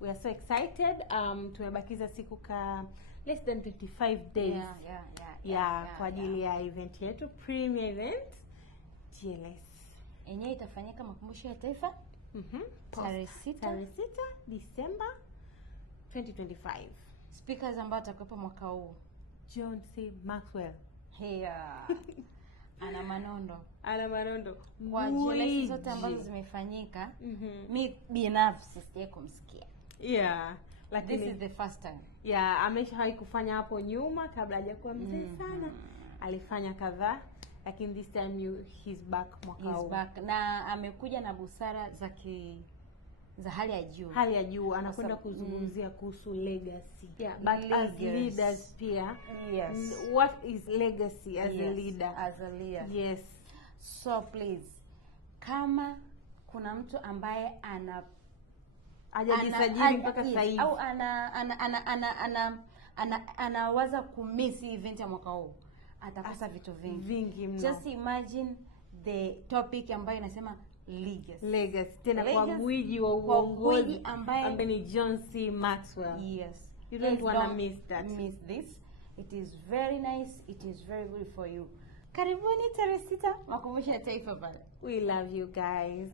We are so excited. Tumebakiza siku ka less than 25 days. Yeah, kwa ajili ya event yetu, premiere event TLS. Yenyewe itafanyika Makumbusho ya Taifa. Tarehe 6 Disemba 2025. Speakers ambao atakuwepo mwaka huu, John C. Maxwell. Ana Manondo. Kwa TLS zote ambazo zimefanyika, mi binafsi sijawahi kumsikia. Lakini this is the first time. Ameshawahi kufanya hapo nyuma kabla hajakuwa mzee sana. Alifanya kadhaa, lakini this time he's back mwaka huu. Na amekuja na busara za hali ya juu. Anakwenda kuzungumzia kuhusu legacy. But as leaders pia. Yes. What is legacy as a leader? As a leader. Yes. So please, kama kuna mtu ambaye hajajisajili mpaka sasa hivi au anawaza kumiss event ya mwaka huu, atakosa vitu vingi mno. Just imagine the topic ambayo inasema legacy. Tena kwa gwiji wa uongozi ambaye ni John C. Maxwell. Yes. You don't want to miss this. It is very nice. It is very good for you. Karibuni tarehe 6 Makumbusho ya Taifa pale. We love you guys.